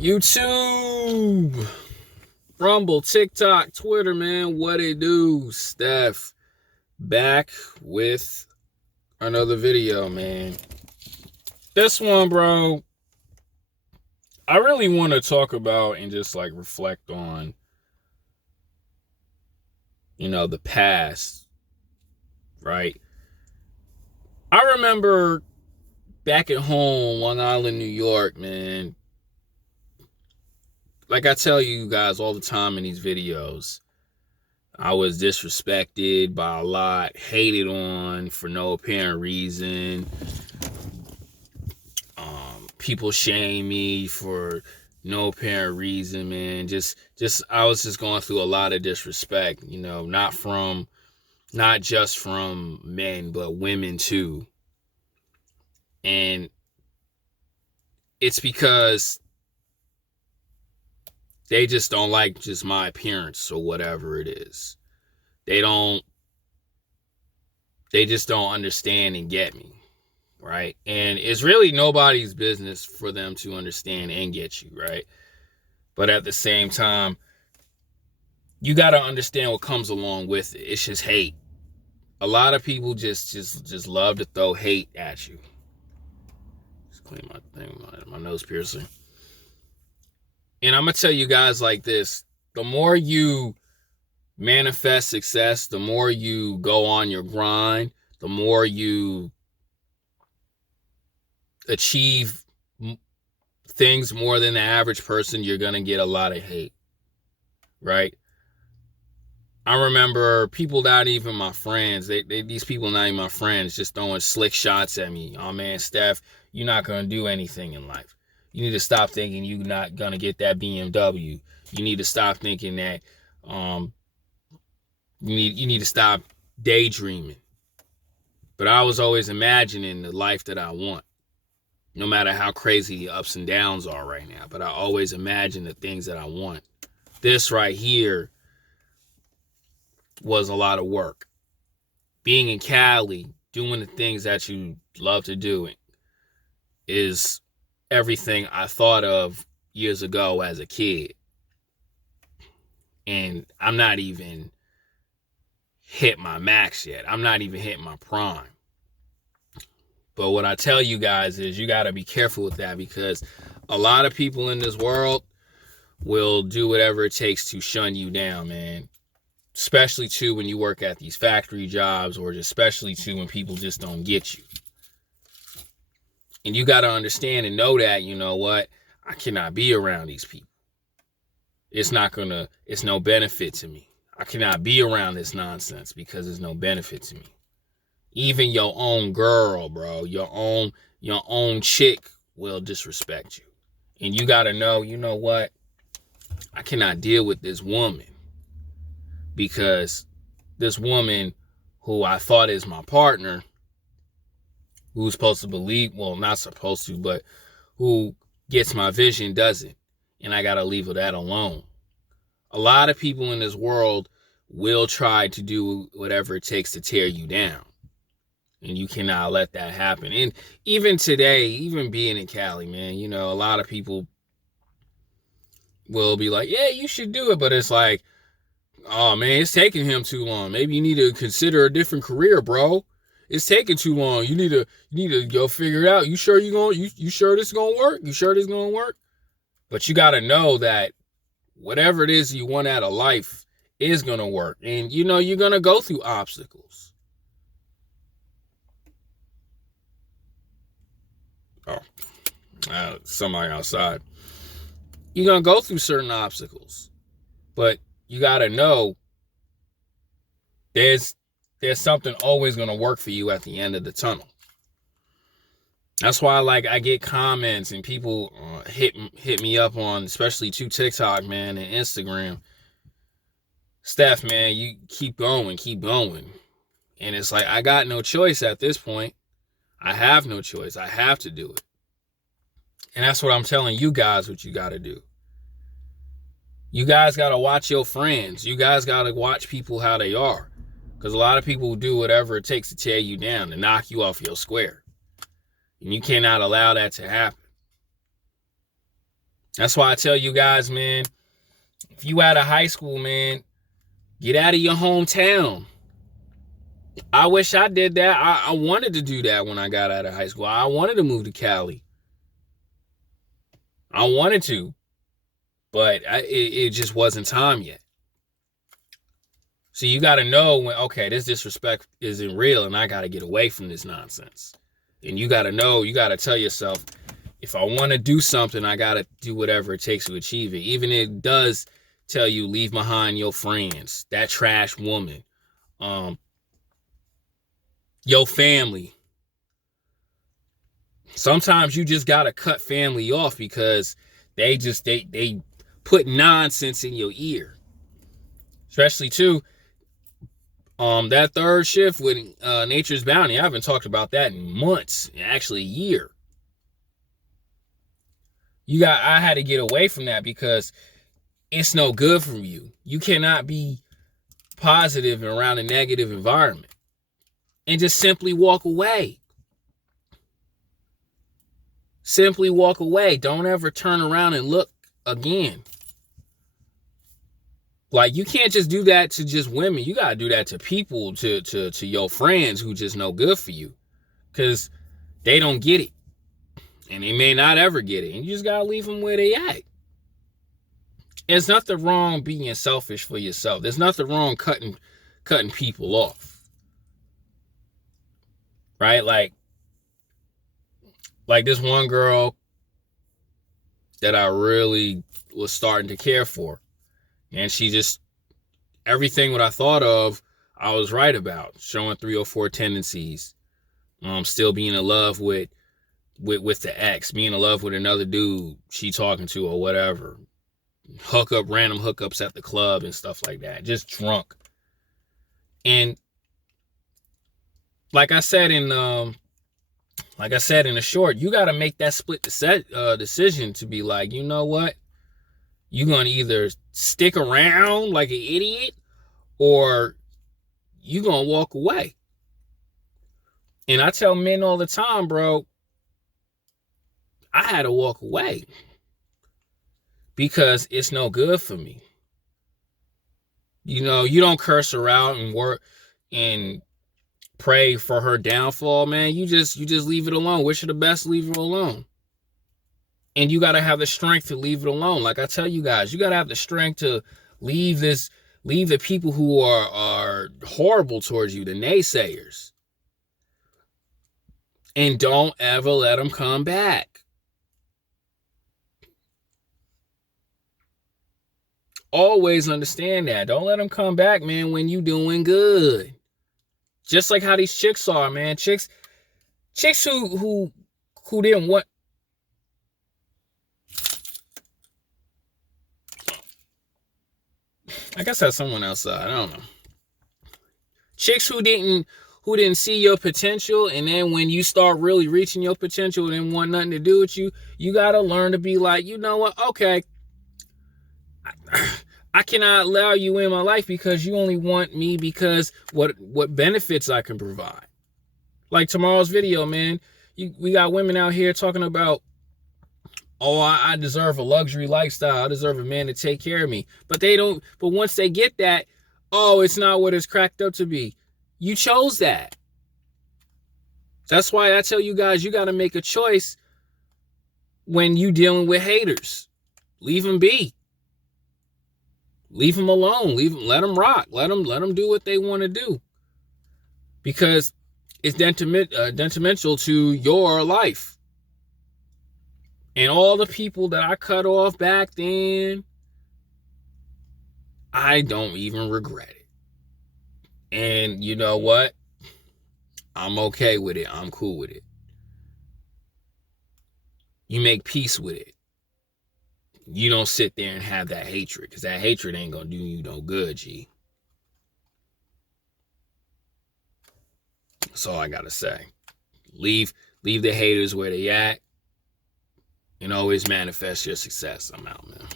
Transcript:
YouTube, Rumble, TikTok, Twitter, man, what it do? Steph back with another video, man. This one, bro, I really want to talk about and just like reflect on, the past, right? I remember back at home, Long Island, New York, man. Like I tell you guys all the time in these videos, I was disrespected by a lot, hated on for no apparent reason. People shame me for no apparent reason, man. I was just going through a lot of disrespect, not just from men, but women too. And it's because they just don't like just my appearance or whatever it is. They just don't understand and get me, right? And it's really nobody's business for them to understand and get you, right? But at the same time, you got to understand what comes along with it. It's just hate. A lot of people just love to throw hate at you. Just clean my nose piercing. And I'm going to tell you guys like this. The more you manifest success, the more you go on your grind, the more you achieve things more than the average person, you're going to get a lot of hate, right? I remember people not even my friends. These people not even my friends, just throwing slick shots at me. Oh, man, Steph, you're not going to do anything in life. You need to stop thinking you're not going to get that BMW. You need to stop thinking that you need to stop daydreaming. But I was always imagining the life that I want, no matter how crazy the ups and downs are right now. But I always imagine the things that I want. This right here was a lot of work. Being in Cali, doing the things that you love to do is everything I thought of years ago as a kid. And I'm not even hit my max yet. I'm not even hitting my prime. But what I tell you guys is you got to be careful with that, because a lot of people in this world will do whatever it takes to shun you down, man. Especially too when you work at these factory jobs, or especially too when people just don't get you. And you got to understand and know that, I cannot be around these people. It's no benefit to me. I cannot be around this nonsense because there's no benefit to me. Even your own girl, bro, your own chick will disrespect you. And you got to know, what? I cannot deal with this woman, because this woman who I thought is my partner, who's supposed to believe, well, not supposed to, but who gets my vision, doesn't. And I got to leave that alone. A lot of people in this world will try to do whatever it takes to tear you down. And you cannot let that happen. And even today, even being in Cali, man, a lot of people will be like, yeah, you should do it. But it's like, oh, man, it's taking him too long. Maybe you need to consider a different career, bro. It's taking too long. You need to go figure it out. You sure you sure this is gonna work? You sure this is gonna work? But you gotta know that whatever it is you want out of life is gonna work. And you're gonna go through obstacles. Somebody outside. You're gonna go through certain obstacles. But you gotta know there's something always going to work for you at the end of the tunnel. That's why, I get comments and people hit me up on, especially to TikTok, man, and Instagram. Steph, man, you keep going. And it's like, I got no choice at this point. I have no choice. I have to do it. And that's what I'm telling you guys what you got to do. You guys got to watch your friends. You guys got to watch people how they are. Because a lot of people will do whatever it takes to tear you down, to knock you off your square. And you cannot allow that to happen. That's why I tell you guys, man, if you out of high school, man, get out of your hometown. I wish I did that. I wanted to do that when I got out of high school. I wanted to move to Cali. I wanted to, but it just wasn't time yet. So you got to know when, okay, this disrespect isn't real and I got to get away from this nonsense. And you got to know, you got to tell yourself, if I want to do something, I got to do whatever it takes to achieve it. Even if it does tell you, leave behind your friends, that trash woman, your family. Sometimes you just got to cut family off because they put nonsense in your ear. Especially too, that third shift with Nature's Bounty, I haven't talked about that in months, actually a year. I had to get away from that because it's no good for you. You cannot be positive around a negative environment and just simply walk away. Simply walk away. Don't ever turn around and look again. Like, you can't just do that to just women. You got to do that to people, to your friends who just no good for you. Because they don't get it. And they may not ever get it. And you just got to leave them where they at. There's nothing wrong being selfish for yourself. There's nothing wrong cutting people off. Right? Like this one girl that I really was starting to care for. And she just, everything what I thought of, I was right about. Showing 304 tendencies. Still being in love with the ex. Being in love with another dude she talking to or whatever. Random hookups at the club and stuff like that. Just drunk. And like I said in the short, you got to make that split decision to be like, you know what? You're going to either stick around like an idiot or you're going to walk away. And I tell men all the time, bro, I had to walk away because it's no good for me. You know, you don't curse her out and work and pray for her downfall, man. You just leave it alone. Wish her the best, leave her alone. And you got to have the strength to leave it alone. Like I tell you guys, you got to have the strength to leave the people who are horrible towards you, the naysayers. And don't ever let them come back. Always understand that. Don't let them come back, man, when you doing good. Just like how these chicks are, man. Chicks who didn't want. I guess that's someone outside. I don't know. Chicks who didn't see your potential, and then when you start really reaching your potential and didn't want nothing to do with you, you got to learn to be like, you know what? Okay. I cannot allow you in my life because you only want me because what benefits I can provide. Like tomorrow's video, man. We got women out here talking about, oh, I deserve a luxury lifestyle. I deserve a man to take care of me. But they don't. But once they get that, oh, it's not what it's cracked up to be. You chose that. That's why I tell you guys, you got to make a choice when you dealing with haters. Leave them be. Leave them alone. Let them rock. Let them do what they want to do. Because it's detrimental to your life. And all the people that I cut off back then, I don't even regret it. And you know what? I'm okay with it. I'm cool with it. You make peace with it. You don't sit there and have that hatred, because that hatred ain't going to do you no good, G. That's all I got to say. Leave the haters where they at, and always manifest your success. I'm out, man.